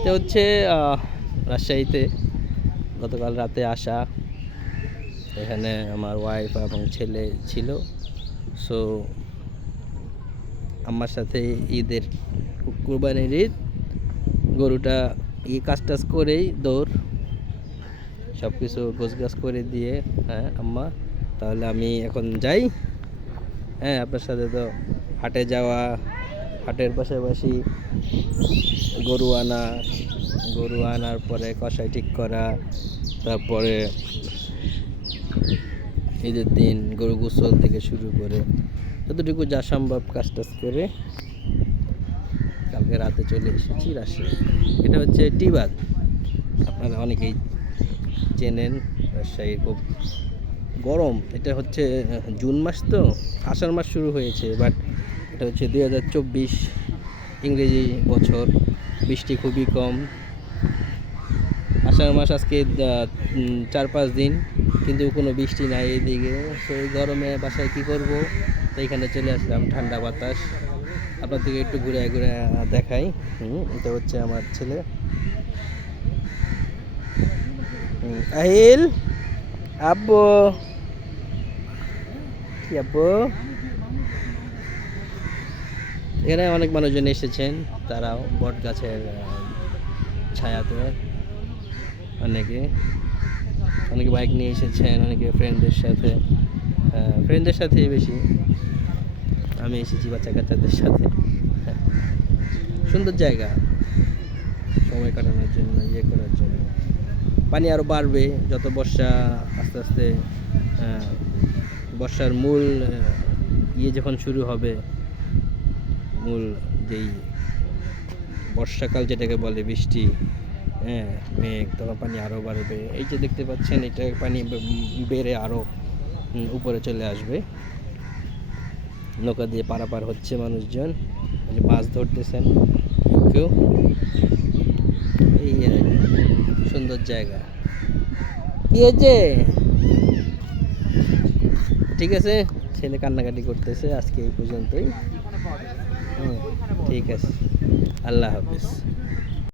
এটা হচ্ছে রাজশাহীতে গতকাল রাতে আসা। এখানে আমার ওয়াইফ এবং ছেলে ছিল। সো আমার সাথে ঈদের কুরবানির ঈদ গরুটা কাজ টাজ করেই দৌড় সব কিছু গোছগাছ করে দিয়ে, হ্যাঁ আম্মা তাহলে আমি এখন যাই। হ্যাঁ, আপনার সাথে তো হাটে যাওয়া, হাটের পাশাপাশি গরু আনার পরে কষাই ঠিক করা, তারপরে ঈদের দিন গরু গোসল থেকে শুরু করে যতটুকু যা সম্ভব কাজ টাজ করে কালকে রাতে চলে এসেছি রাজশাহী। এটা হচ্ছে টিবাদ, আপনারা অনেকেই চেনেন। রাজশাহীর খুব গরম। এটা হচ্ছে জুন মাস, তো আষাঢ় মাস শুরু হয়েছে, বাট এটা হচ্ছে 2024 ইংরেজি বছর। বৃষ্টি খুবই কম। আষাঢ় মাস আজকে 4-5 দিন, কিন্তু কোনো বৃষ্টি নাই এইদিকে। সেই গরমে বাসায় কী করব, তো এখানে চলে আসলাম। ঠান্ডা বাতাস আপনাদেরকে একটু ঘুরে ঘুরে দেখাই। এটা হচ্ছে আমার ছেলে আহিল। আব্বু কি আব্বু? এখানে অনেক মানুষজন এসেছেন, তারাও বট গাছের ছায়াতে। অনেকে বাইক নিয়ে এসেছেন, অনেকে ফ্রেন্ডদের সাথে বেশি। আমি এসেছি বাচ্চা কাচ্চাদের সাথে। সুন্দর জায়গা সময় কাটানোর জন্য, করার জন্য। পানি আরও বাড়বে যত বর্ষা আস্তে আস্তে, বর্ষার মূল যখন শুরু হবে, মূল যেই বর্ষাকাল যেটাকে বলে, বৃষ্টি, হ্যাঁ, মেঘ, তখন পানি আরও বাড়বে। এই যে দেখতে পাচ্ছেন, এটা পানি বেড়ে আরও উপরে চলে আসবে। নৌকা দিয়ে পারাপার হচ্ছে মানুষজন, মাছ ধরতেছেন কেউ। এই সুন্দর জায়গা। কি হয়েছে? ঠিক আছে, ছেলে কান্নাকাটি করতেছে। আজকে এই পর্যন্তই। ঠিক আছে, আল্লাহ হাফেজ।